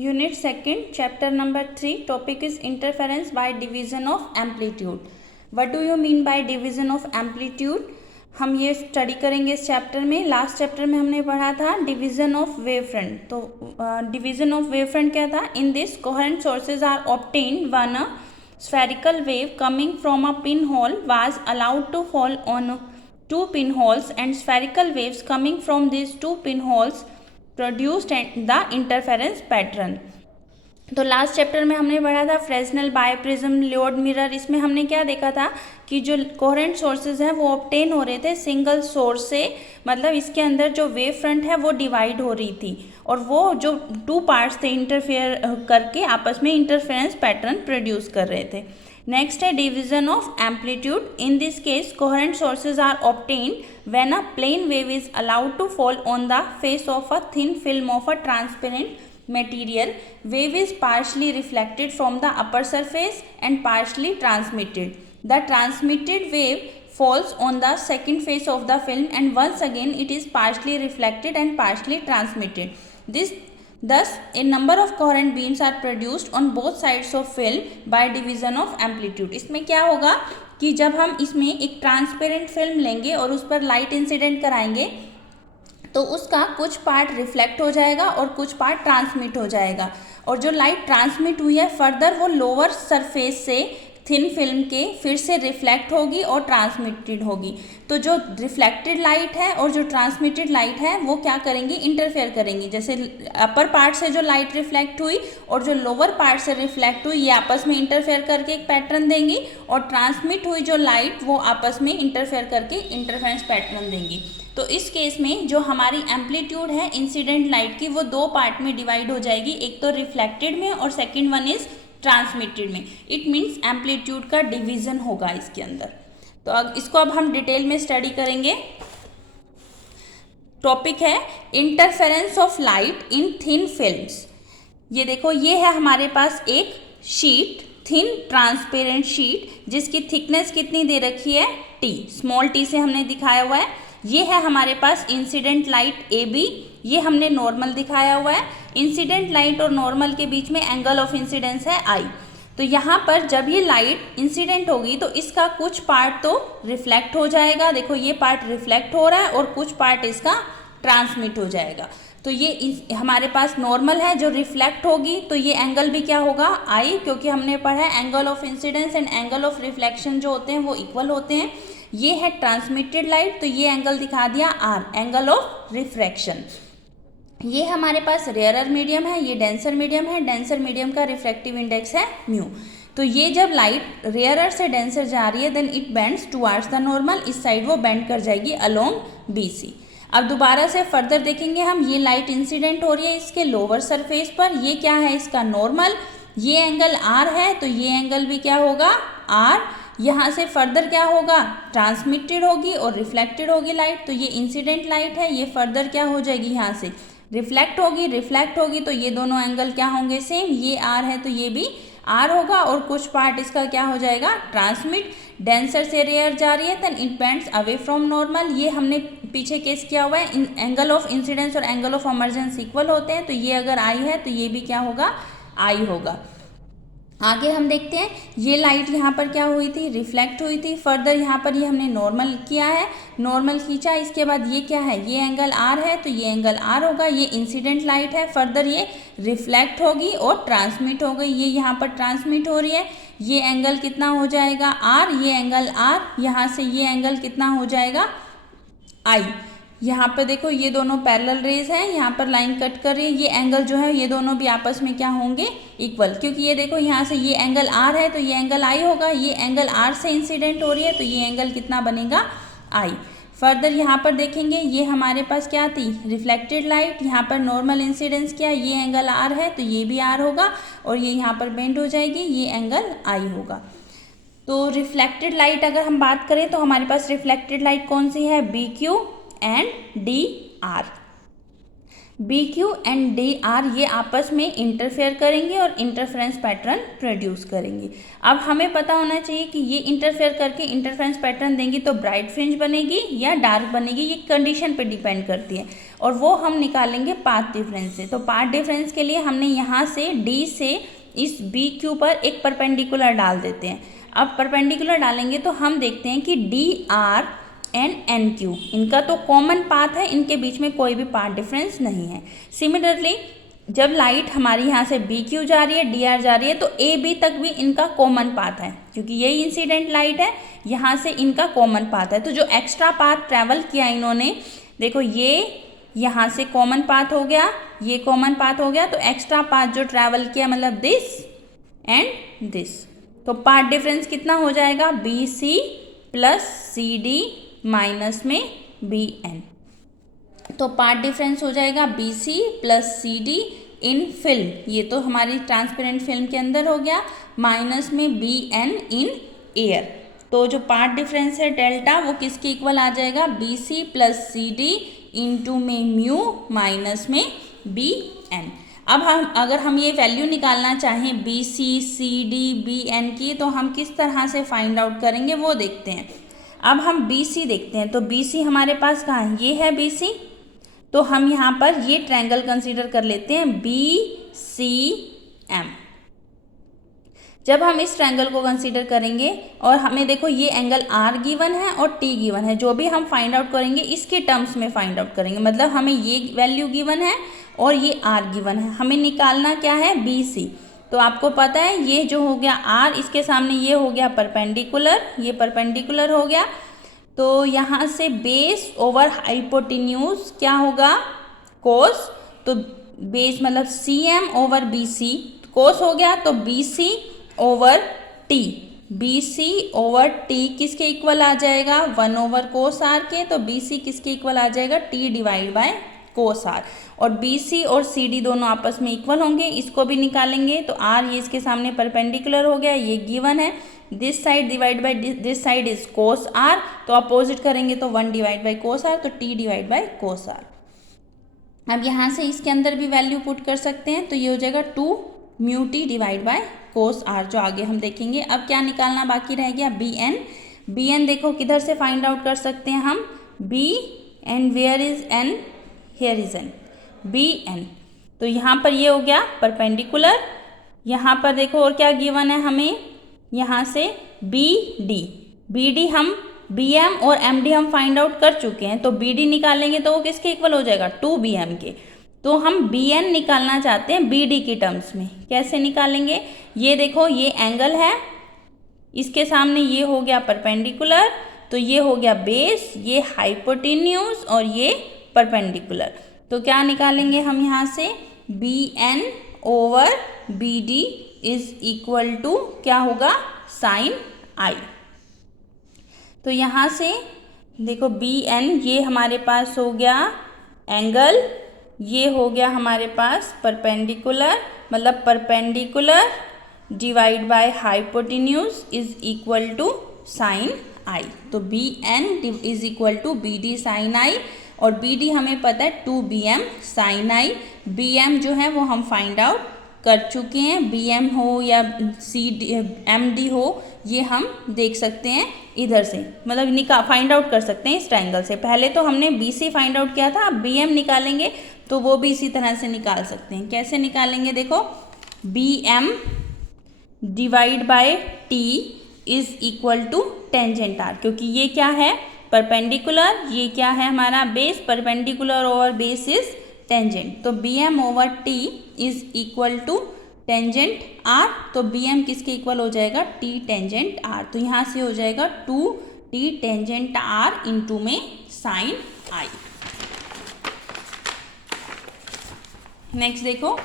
Unit 2, chapter number 3, topic is interference by division of amplitude. What do you mean by division of amplitude? हम ये study करेंगे इस chapter में. Last chapter में हमने पढ़ा था डिवीजन ऑफ वेव फ्रंट. तो डिवीजन ऑफ वेव फ्रंट क्या था? In this coherent sources are obtained when a spherical wave coming from a pinhole was allowed to fall on two pinholes, and spherical waves coming from these two pinholes produced the interference pattern. तो last chapter में हमने पढ़ा था Fresnel, बायप्रिज्म, Lloyd mirror. इसमें हमने क्या देखा था कि जो कोहेरेंट सोर्सेज हैं वो ऑब्टेन हो रहे थे सिंगल सोर्स से, मतलब इसके अंदर जो वेव फ्रंट है वो डिवाइड हो रही थी और वो जो टू पार्ट्स थे इंटरफेयर करके आपस में इंटरफेरेंस पैटर्न प्रोड्यूस कर रहे थे. नेक्स्ट है division of amplitude. In this case coherent sources are obtained when a plane wave is allowed to fall on the face of a thin film of a transparent material. Wave is partially reflected from the upper surface and partially transmitted. The transmitted wave falls on the second face of the film and once again it is partially reflected and partially transmitted. Thus a number of coherent beams are produced on both sides of film by division of amplitude. इसमें क्या होगा कि जब हम इसमें एक transparent film लेंगे और उस पर लाइट इंसिडेंट कराएंगे तो उसका कुछ पार्ट रिफ्लेक्ट हो जाएगा और कुछ पार्ट ट्रांसमिट हो जाएगा, और जो लाइट ट्रांसमिट हुई है फर्दर वो लोअर सरफेस से थिन फिल्म के फिर से रिफ्लेक्ट होगी और ट्रांसमिटेड होगी. तो जो रिफ्लेक्टेड लाइट है और जो ट्रांसमिटेड लाइट है वो क्या करेंगी, इंटरफेयर करेंगी. जैसे अपर पार्ट से जो लाइट रिफ्लेक्ट हुई और जो लोअर पार्ट से रिफ्लेक्ट हुई ये आपस में इंटरफेयर करके एक पैटर्न देंगी, और ट्रांसमिट हुई जो लाइट वो आपस में इंटरफेयर करके इंटरफेरेंस पैटर्न देंगी. तो इस केस में जो हमारी एम्पलीट्यूड है इंसिडेंट लाइट की वो दो पार्ट में डिवाइड हो जाएगी, एक तो रिफ्लेक्टेड में और सेकंड वन इज ट्रांसमिटेड में. इट मीन्स एम्पलीट्यूड का डिवीजन होगा इसके अंदर. तो अब इसको हम डिटेल में स्टडी करेंगे. टॉपिक है interference of light in thin films. ये देखो, ये है हमारे पास एक शीट, थिन ट्रांसपेरेंट शीट जिसकी थिकनेस कितनी दे रखी है, टी, स्मॉल टी से हमने दिखाया हुआ है. ये है हमारे पास इंसिडेंट लाइट ए बी, ये हमने नॉर्मल दिखाया हुआ है. इंसिडेंट लाइट और नॉर्मल के बीच में एंगल ऑफ इंसिडेंस है आई. तो यहाँ पर जब ये लाइट इंसिडेंट होगी तो इसका कुछ पार्ट तो रिफ्लेक्ट हो जाएगा. देखो ये पार्ट रिफ्लेक्ट हो रहा है और कुछ पार्ट इसका ट्रांसमिट हो जाएगा. तो ये हमारे पास नॉर्मल है जो रिफ्लेक्ट होगी, तो ये एंगल भी क्या होगा, आई, क्योंकि हमने पढ़ा है angle of incidence and angle of reflection जो होते हैं वो इक्वल होते हैं. ये है ट्रांसमिटेड लाइट, तो ये एंगल दिखा दिया आर, एंगल ऑफ रिफ्रैक्शन. ये हमारे पास रेयरर मीडियम है, ये डेंसर मीडियम है. डेंसर मीडियम का रिफ्रैक्टिव इंडेक्स है म्यू. तो ये जब लाइट रेयरर से डेंसर जा रही है then it bends towards the normal, इस साइड वो बेंड कर जाएगी अलोंग बी सी. अब दोबारा से फर्दर देखेंगे हम, ये लाइट इंसिडेंट हो रही है इसके लोअर सरफेस पर, ये क्या है इसका नॉर्मल, ये एंगल आर है, तो ये एंगल भी क्या होगा आर. यहाँ से फर्दर क्या होगा, ट्रांसमिटेड होगी और रिफ्लेक्टेड होगी लाइट. तो ये इंसिडेंट लाइट है, ये फर्दर क्या हो जाएगी, यहाँ से रिफ्लेक्ट होगी, तो ये दोनों एंगल क्या होंगे, सेम. ये आर है तो ये भी आर होगा और कुछ पार्ट इसका क्या हो जाएगा, ट्रांसमिट. डेंसर से रेयर जा रही है then it bends away from normal. ये हमने पीछे केस किया हुआ है, एंगल ऑफ इंसिडेंस और एंगल ऑफ इमर्जेंस इक्वल होते हैं, तो ये अगर आई है तो ये भी क्या होगा, आई होगा. आगे हम देखते हैं, ये लाइट यहाँ पर क्या हुई थी, रिफ्लेक्ट हुई थी. फर्दर यहाँ पर ये हमने नॉर्मल किया है, नॉर्मल खींचा, इसके बाद ये क्या है, ये एंगल आर है तो ये एंगल आर होगा. ये इंसिडेंट लाइट है, फर्दर ये रिफ्लेक्ट होगी और ट्रांसमिट हो गई, ये यहाँ पर ट्रांसमिट हो रही है. ये एंगल कितना हो जाएगा आर, ये एंगल आर, यहाँ से ये एंगल कितना हो जाएगा आई. यहाँ पे देखो ये दोनों पैरेलल रेज हैं, यहाँ पर लाइन कट कर रही है. ये एंगल जो है ये दोनों भी आपस में क्या होंगे, इक्वल, क्योंकि ये देखो यहाँ से ये एंगल आर है तो ये एंगल आई होगा. ये एंगल आर से इंसिडेंट हो रही है तो ये एंगल कितना बनेगा, आई. फर्दर यहाँ पर देखेंगे, ये हमारे पास क्या थी, रिफ्लेक्टेड लाइट, यहाँ पर नॉर्मल इंसिडेंस किया, ये एंगल आर है तो ये भी आर होगा और ये यहाँ पर बेंड हो जाएगी, ये एंगल आई होगा. तो रिफ्लेक्टेड लाइट अगर हम बात करें तो हमारे पास रिफ्लेक्टेड लाइट कौन सी है, B Q and D R. B Q and D R ये आपस में इंटरफेयर करेंगे और इंटरफेरेंस पैटर्न प्रोड्यूस करेंगे। अब हमें पता होना चाहिए कि ये इंटरफेयर करके इंटरफेरेंस पैटर्न देंगी तो ब्राइट फ्रिंज बनेगी या डार्क बनेगी, ये कंडीशन पे डिपेंड करती है, और वो हम निकालेंगे पाथ डिफरेंस से। तो पाथ डिफरेंस के लिए हमने यहाँ से डी से इस बी क्यू पर एक परपेंडिकुलर डाल देते हैं। अब परपेंडिकुलर डालेंगे तो हम देखते हैं कि D R and N Q इनका तो कॉमन पाथ है, इनके बीच में कोई भी पाथ डिफरेंस नहीं है। सिमिलरली जब लाइट हमारी यहाँ से बी क्यू जा रही है, डी आर जा रही है, तो ए बी तक भी इनका कॉमन पाथ है, क्योंकि यही इंसिडेंट लाइट है, यहाँ से इनका कॉमन पाथ है। तो जो एक्स्ट्रा पाथ ट्रैवल किया इन्होंने, देखो ये यहाँ से कॉमन पाथ हो गया, ये कॉमन पाथ हो गया, तो एक्स्ट्रा पाथ जो ट्रैवल किया मतलब दिस एंड दिस, तो पाथ डिफरेंस कितना हो जाएगा, B C plus C D minus में बी एन। तो पाथ डिफरेंस हो जाएगा B C plus C D in film, ये तो हमारी ट्रांसपेरेंट फिल्म के अंदर हो गया, माइनस में बी एन इन एयर। तो जो पाथ डिफरेंस है डेल्टा वो किसके इक्वल आ जाएगा, B C plus C D into में म्यू माइनस में बी एन। अब अगर हम ये वैल्यू निकालना चाहें B C C D B N की, तो हम किस तरह से फाइंड आउट करेंगे वो देखते हैं। अब हम बी सी देखते हैं, तो बी सी हमारे पास कहाँ है, ये है बी सी, तो हम यहाँ पर ये ट्रायंगल कंसीडर कर लेते हैं बी सी एम। जब हम इस ट्रायंगल को कंसीडर करेंगे और हमें देखो ये एंगल आर गिवन है और टी गिवन है, जो भी हम फाइंड आउट करेंगे इसके टर्म्स में फाइंड आउट करेंगे, मतलब हमें ये वैल्यू गिवन है और ये आर गिवन है, हमें निकालना क्या है, बी सी। तो आपको पता है ये जो हो गया आर, इसके सामने ये हो गया परपेंडिकुलर, ये परपेंडिकुलर हो गया, तो यहाँ से बेस ओवर हाइपोटेन्यूज क्या होगा, कोस, तो बेस मतलब C M over B C, cos हो गया, तो B C over T, B C over T किसके इक्वल आ जाएगा, 1 ओवर कोस आर के, तो बी सी किसके इक्वल आ जाएगा, T divide by cos are, और बी सी और सी डी दोनों आपस में इक्वल होंगे, इसको भी निकालेंगे, तो आर ये इसके सामने परपेंडिकुलर हो गया, ये गिवन है, this side divide by this side is cos are, तो अपोजिट करेंगे तो 1 डिवाइड बाय कोस आर, तो T divide by cos are. अब यहाँ से इसके अंदर भी वैल्यू पुट कर सकते हैं, तो ये हो जाएगा 2 mu T divide by cos are, जो आगे हम देखेंगे। अब क्या निकालना बाकी रह गया, बी एन। बी एन देखो किधर से फाइंड आउट कर सकते हैं हम, B N where is N, here is N, B N, तो यहाँ पर ये हो गया परपेंडिकुलर, यहाँ पर देखो और क्या गिवन है हमें, यहाँ से बी डी हम बी एम और एम डी हम फाइंड आउट कर चुके हैं, तो बी डी निकालेंगे तो वो किसके इक्वल हो जाएगा, 2 बी एम के। तो हम बी एन निकालना चाहते हैं बी डी की टर्म्स में, कैसे निकालेंगे, ये देखो ये एंगल है, इसके सामने ये हो गया परपेंडिकुलर, तो ये हो गया बेस, ये हाइपोटेन्यूज और ये परपेंडिकुलर, तो क्या निकालेंगे हम यहाँ से, B N over B D is equal to क्या होगा, साइन आई। तो यहाँ से देखो बी एन ये हमारे पास हो गया एंगल, ये हो गया हमारे पास परपेंडिकुलर, मतलब perpendicular divide by hypotenuse is equal to sine i, तो B N is equal to B D sine i, और बी डी हमें पता है 2 B M sine i, B M जो है वो हम फाइंड आउट कर चुके हैं, बी एम हो या सी डी एम डी हो, ये हम देख सकते हैं इधर से, मतलब फाइंड आउट कर सकते हैं इस ट्रायंगल से। पहले तो हमने बी सी फाइंड आउट किया था, अब बी एम निकालेंगे तो वो भी इसी तरह से निकाल सकते हैं। कैसे निकालेंगे, देखो B M divide by T is equal to tangent r, क्योंकि ये क्या है परपेंडिकुलर, ये क्या है हमारा base, perpendicular over base is tangent, तो B M over T is equal to tangent r, तो बी एम किसके इक्वल हो जाएगा, टी टेंजेंट आर, तो यहाँ से हो जाएगा 2 टी टेंजेंट आर इंटू में साइन आई। नेक्स्ट देखो,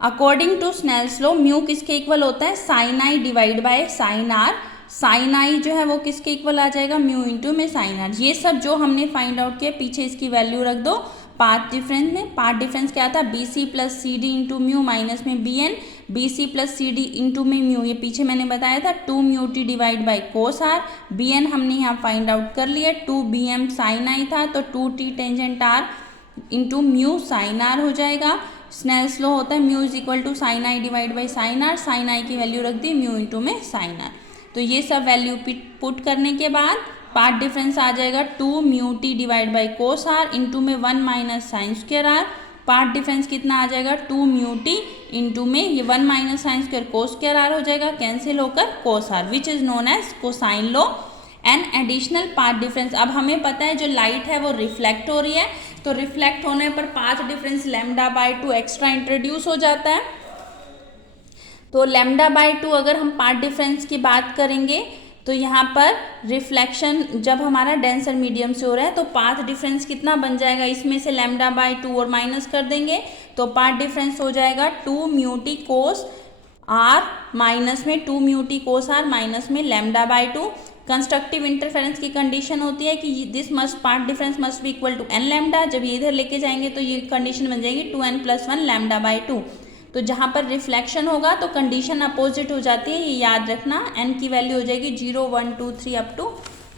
according to Snell's law mu किसके इक्वल होता है, sine i divide by sine r. Sine i जो है वो किसके इक्वल आ जाएगा, म्यू इंटू में साइन आर। ये सब जो हमने फाइंड आउट किया पीछे इसकी वैल्यू रख दो। पाथ डिफरेंस में पाथ डिफरेंस क्या था, B C plus C D into mu minus में B N, B C plus C D into में म्यू, ये पीछे मैंने बताया था 2 mu T divide by cos r. B N हमने यहाँ फाइंड आउट कर लिया, 2 बी एम साइन आई था तो 2 T tangent r into mu sine r हो जाएगा। स्नेल्स लॉ होता है mu is equal to sine i divide by sine r, sine i की वैल्यू रख दी म्यू इंटू में साइन आर। तो ये सब वैल्यू पुट करने के बाद पार्ट डिफरेंस आ जाएगा 2 mu T divide by cos R into में 1 minus sine square R. Part difference कितना आ जाएगा, 2 म्यू टी इंटू में ये 1 minus sine square cos square R हो जाएगा, कैंसिल होकर cos R which is known as cosine law. An additional path difference, अब हमें पता है जो लाइट है वो रिफ्लेक्ट हो रही है, तो रिफ्लेक्ट होने पर path difference lambda by 2 extra introduce हो जाता है। तो लैम्डा बाई 2 अगर हम पाथ डिफरेंस की बात करेंगे तो यहाँ पर रिफ्लेक्शन जब हमारा डेंसर मीडियम से हो रहा है तो पाथ डिफरेंस कितना बन जाएगा, इसमें से लैम्डा बाई 2 और माइनस कर देंगे तो पाथ डिफरेंस हो जाएगा 2 mu T cos R minus में 2 mu T cos R minus में लैम्डा बाई 2। कंस्ट्रक्टिव इंटरफेरेंस की कंडीशन होती है कि this must part difference must be equal to N lambda. जब ये इधर लेके जाएंगे तो ये कंडीशन बन जाएगी 2n + 1 लैम्डा बाई 2। तो जहाँ पर रिफ्लेक्शन होगा तो कंडीशन अपोजिट हो जाती है, ये याद रखना। n की वैल्यू हो जाएगी 0 1 2 3 up to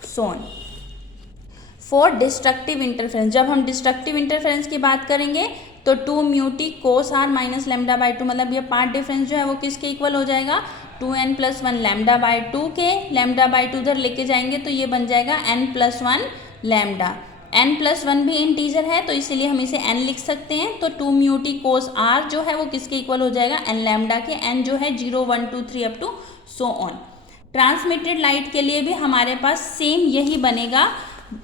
so on. For destructive interference, जब हम डिस्ट्रक्टिव इंटरफेरेंस की बात करेंगे तो 2 mu T cos R minus lambda by 2, मतलब ये पार्ट डिफरेंस जो है वो किसके इक्वल हो जाएगा, 2n + 1 लैम्डा बाई 2 के। लैम्डा बाई 2 उधर लेके जाएंगे तो ये बन जाएगा n + 1 लैम्डा। n + 1 भी इंटीजर है तो इसीलिए हम इसे n लिख सकते हैं। तो 2 म्यू टी कोस आर जो है वो किसके इक्वल हो जाएगा, n लैम्डा के। n जो है 0 1 2 3 up to so on. Transmitted light के लिए भी हमारे पास सेम यही बनेगा।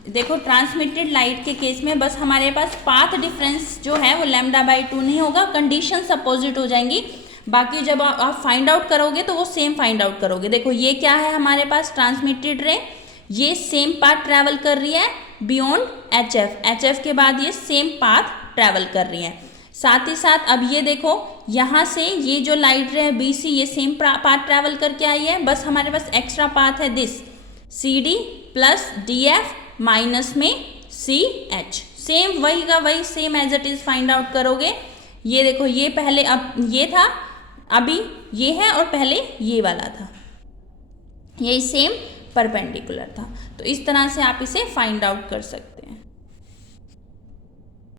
देखो ट्रांसमिटेड लाइट के केस में बस हमारे पास पाथ डिफरेंस जो है वो लैम्डा बाई 2 नहीं होगा, कंडीशंस अपोजिट हो जाएंगी। बाकी जब आप फाइंड आउट करोगे तो वो सेम फाइंड आउट करोगे। देखो ये क्या है हमारे पास ट्रांसमिटेड रे, ये सेम पाथ ट्रैवल कर रही है बियॉन्ड HF के बाद ये सेम पाथ ट्रैवल कर रही है। साथ ही साथ अब ये देखो यहाँ से ये जो लाइट रे है BC ये सेम पाथ ट्रैवल करके आई है, बस हमारे पास एक्स्ट्रा पाथ है this CD plus DF minus में CH। सेम वही का वही same as it is find out करोगे। ये देखो ये पहले अब ये था, अभी ये है और पहले ये वाला था, यही सेम परपेंडिकुलर था। तो इस तरह से आप इसे फाइंड आउट कर सकते